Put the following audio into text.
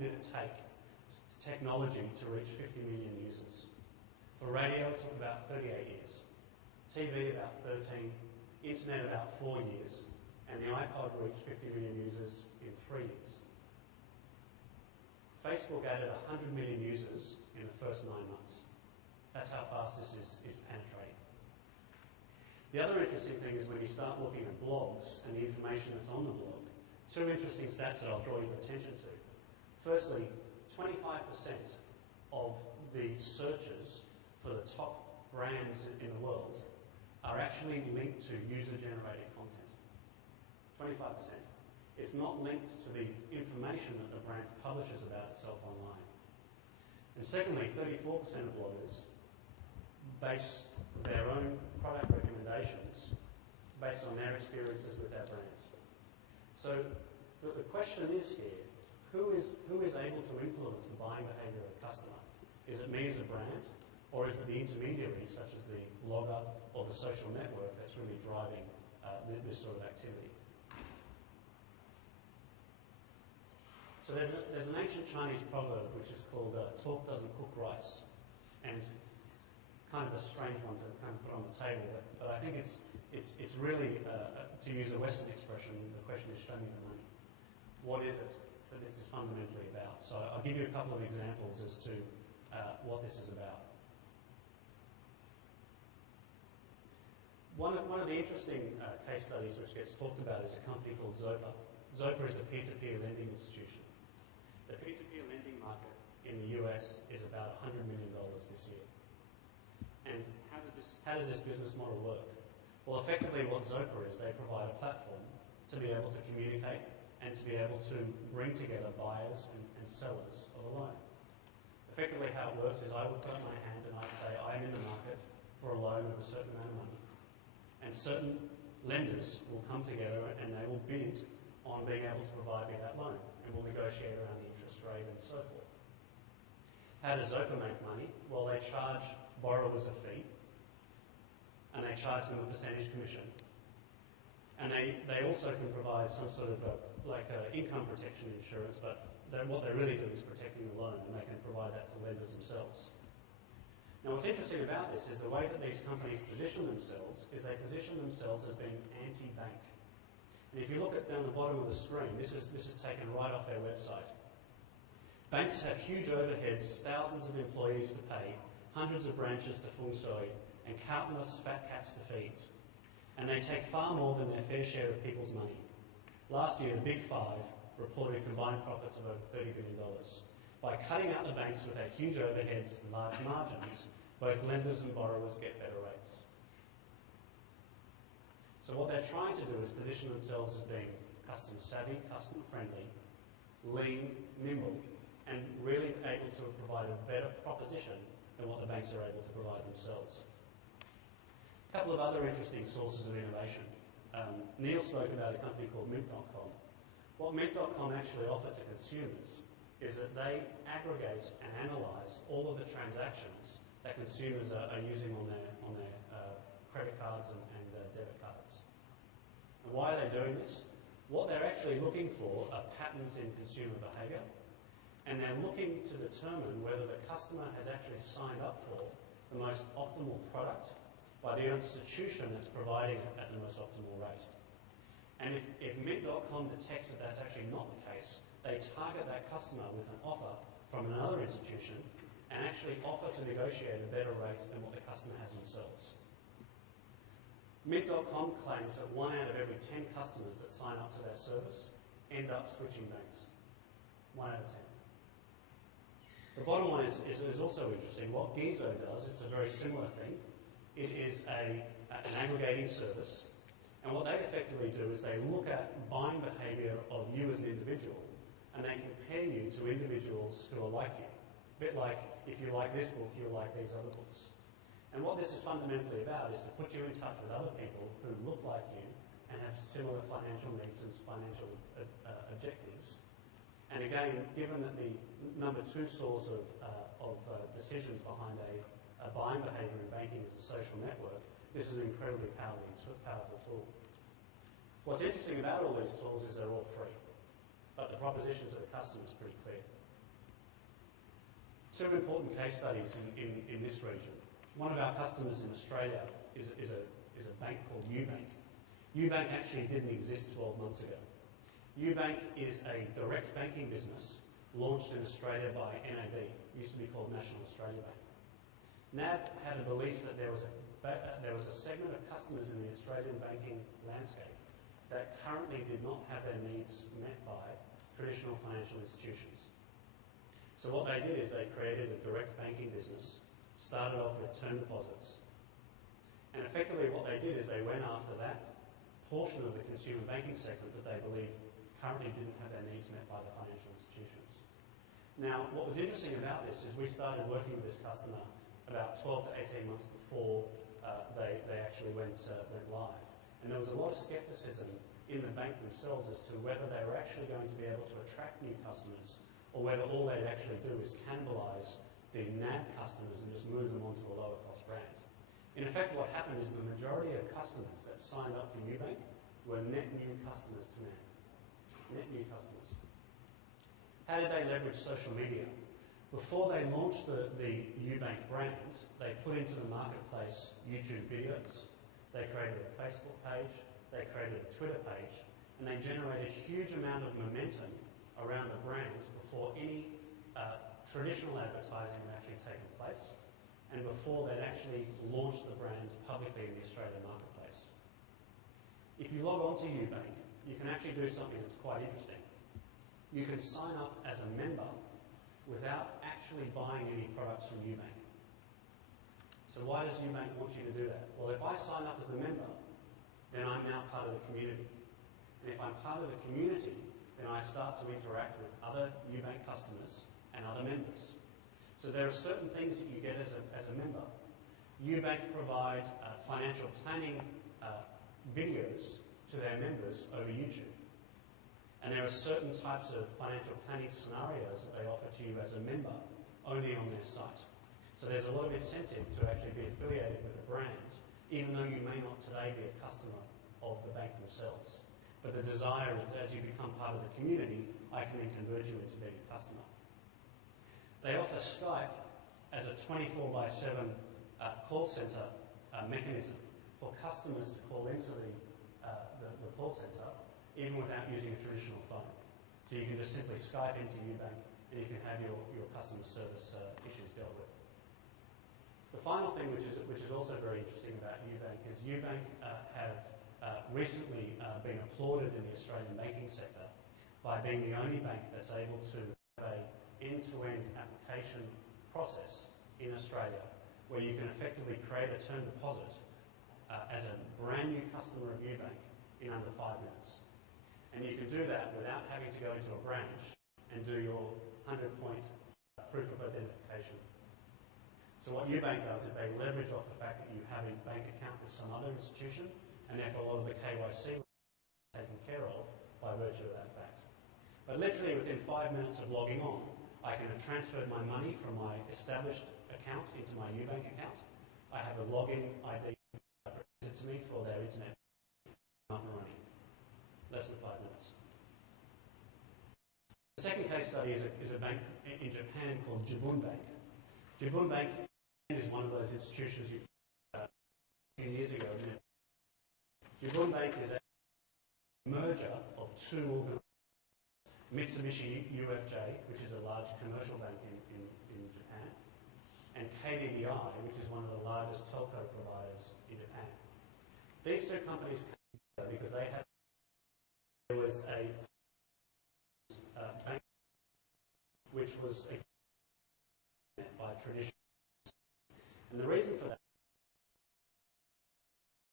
did it take technology to reach 50 million users? For radio, it took about 38 years. TV, about 13. Internet, about 4 years. And the iPod reached 50 million users in 3 years. Facebook added 100 million users in the first 9 months. That's how fast this is penetrating. The other interesting thing is when you start looking at blogs and the information that's on the blog, two interesting stats that I'll draw your attention to. Firstly, 25% of the searches for the top brands in the world are actually linked to user-generated content. 25%. It's not linked to the information that the brand publishes about itself online. And secondly, 34% of bloggers base their own product recommendations based on their experiences with their brands. So the question is here, who is able to influence the buying behaviour of a customer? Is it me as a brand, or is it the intermediary, such as the blogger or the social network, that's really driving this sort of activity? So there's an ancient Chinese proverb which is called "talk doesn't cook rice," and kind of a strange one to kind of put on the table, but I think it's really, to use a Western expression, the question is show me the money. What is it that this is fundamentally about? So I'll give you a couple of examples as to what this is about. One of the interesting case studies which gets talked about is a company called Zopa. Zopa is a peer-to-peer lending institution. The peer-to-peer lending market in the US is about $100 million this year. And how does this business model work? Well, effectively what Zopa is, they provide a platform to be able to communicate and to be able to bring together buyers and sellers of a loan. Effectively how it works is I would put up my hand and I'd say I'm in the market for a loan of a certain amount of money. And certain lenders will come together and they will bid on being able to provide me that loan, and we'll negotiate around the interest rate and so forth. How does Zopa make money? Well, they charge borrowers a fee, and they charge them a percentage commission. And they also can provide some sort of income protection insurance, but what they really do is protecting the loan, and they can provide that to lenders themselves. Now, what's interesting about this is the way that these companies position themselves is they position themselves as being anti-bank. And if you look at down the bottom of the screen, this is taken right off their website. Banks have huge overheads, thousands of employees to pay, hundreds of branches to feng shui, and countless fat cats to feed. And they take far more than their fair share of people's money. Last year, the Big Five reported combined profits of over $30 billion. By cutting out the banks with their huge overheads and large margins, both lenders and borrowers get better rates. So what they're trying to do is position themselves as being customer savvy, customer friendly, lean, nimble, and really able to provide a better proposition than what the banks are able to provide themselves. A couple of other interesting sources of innovation. Neil spoke about a company called Mint.com. What Mint.com actually offer to consumers is that they aggregate and analyse all of the transactions that consumers are using on their credit cards and debit cards. And why are they doing this? What they're actually looking for are patterns in consumer behaviour, and they're looking to determine whether the customer has actually signed up for the most optimal product by the institution that's providing it at the most optimal rate. And if Mint.com detects that that's actually not the case, they target that customer with an offer from another institution and actually offer to negotiate a better rate than what the customer has themselves. Mint.com claims that 1 out of every 10 customers that sign up to their service end up switching banks. 1 out of 10. The bottom line is also interesting. What Gizo does, it's a very similar thing. It is an aggregating service. And what they effectively do is they look at buying behaviour of you as an individual, and they compare you to individuals who are like you. A bit like, if you like this book, you'll like these other books. And what this is fundamentally about is to put you in touch with other people who look like you and have similar financial needs and financial objectives. And again, given that the number 2 source of decisions behind a buying behaviour in banking is a social network, this is an incredibly powerful tool. What's interesting about all these tools is they're all free, but the proposition to the customer is pretty clear. Two important case studies in this region. One of our customers in Australia is a bank called Ubank. Ubank actually didn't exist 12 months ago. Ubank is a direct banking business launched in Australia by NAB, used to be called National Australia Bank. NAB had a belief that there was a segment of customers in the Australian banking landscape that currently did not have their needs met by traditional financial institutions. So what they did is they created a direct banking business, started off with term deposits, and effectively what they did is they went after that portion of the consumer banking segment that they believed currently didn't have their needs met by the financial institutions. Now, what was interesting about this is we started working with this customer about 12 to 18 months before they actually went live. And there was a lot of skepticism in the bank themselves as to whether they were actually going to be able to attract new customers or whether all they'd actually do is cannibalize the NAB customers and just move them onto a lower cost brand. In effect, what happened is the majority of customers that signed up for Ubank were net new customers to NAB. Net new customers. How did they leverage social media? Before they launched the Ubank brand, they put into the marketplace YouTube videos, they created a Facebook page, they created a Twitter page, and they generated a huge amount of momentum around the brand before any traditional advertising had actually taken place and before they'd actually launched the brand publicly in the Australian marketplace. If you log on to Ubank, you can actually do something that's quite interesting. You can sign up as a member without actually buying any products from Ubank. So why does Ubank want you to do that? Well, if I sign up as a member, then I'm now part of the community. And if I'm part of the community, then I start to interact with other Ubank customers and other members. So there are certain things that you get as a member. Ubank provide financial planning videos to their members over YouTube. And there are certain types of financial planning scenarios that they offer to you as a member only on their site. So there's a lot of incentive to actually be affiliated with a brand, even though you may not today be a customer of the bank themselves. But the desire is as you become part of the community, I can then convert you into being a customer. They offer Skype as a 24/7 call centre mechanism for customers to call into the call centre even without using a traditional phone. So you can just simply Skype into Ubank and you can have your customer service issues dealt with. The final thing which is also very interesting about Ubank is Ubank have recently been applauded in the Australian banking sector by being the only bank that's able to have an end-to-end application process in Australia where you can effectively create a term deposit as a brand new customer of Ubank in under 5 minutes. And you can do that without having to go into a branch and do your 100-point proof of identification. So what Ubank does is they leverage off the fact that you have a bank account with some other institution, and therefore a lot of the KYC is taken care of by virtue of that fact. But literally within 5 minutes of logging on, I can have transferred my money from my established account into my Ubank account. I have a login ID presented to me for their internet up and running. Less than 5 minutes. The second case study is a bank in Japan called Jibun Bank. Jibun Bank is one of those institutions you a few years ago. Jibun Bank is a merger of two organizations. Mitsubishi UFJ, which is a large commercial bank in Japan, and KDDI, which is one of the largest telco providers in Japan. These two companies came together because there was a bank which was by tradition. And the reason for that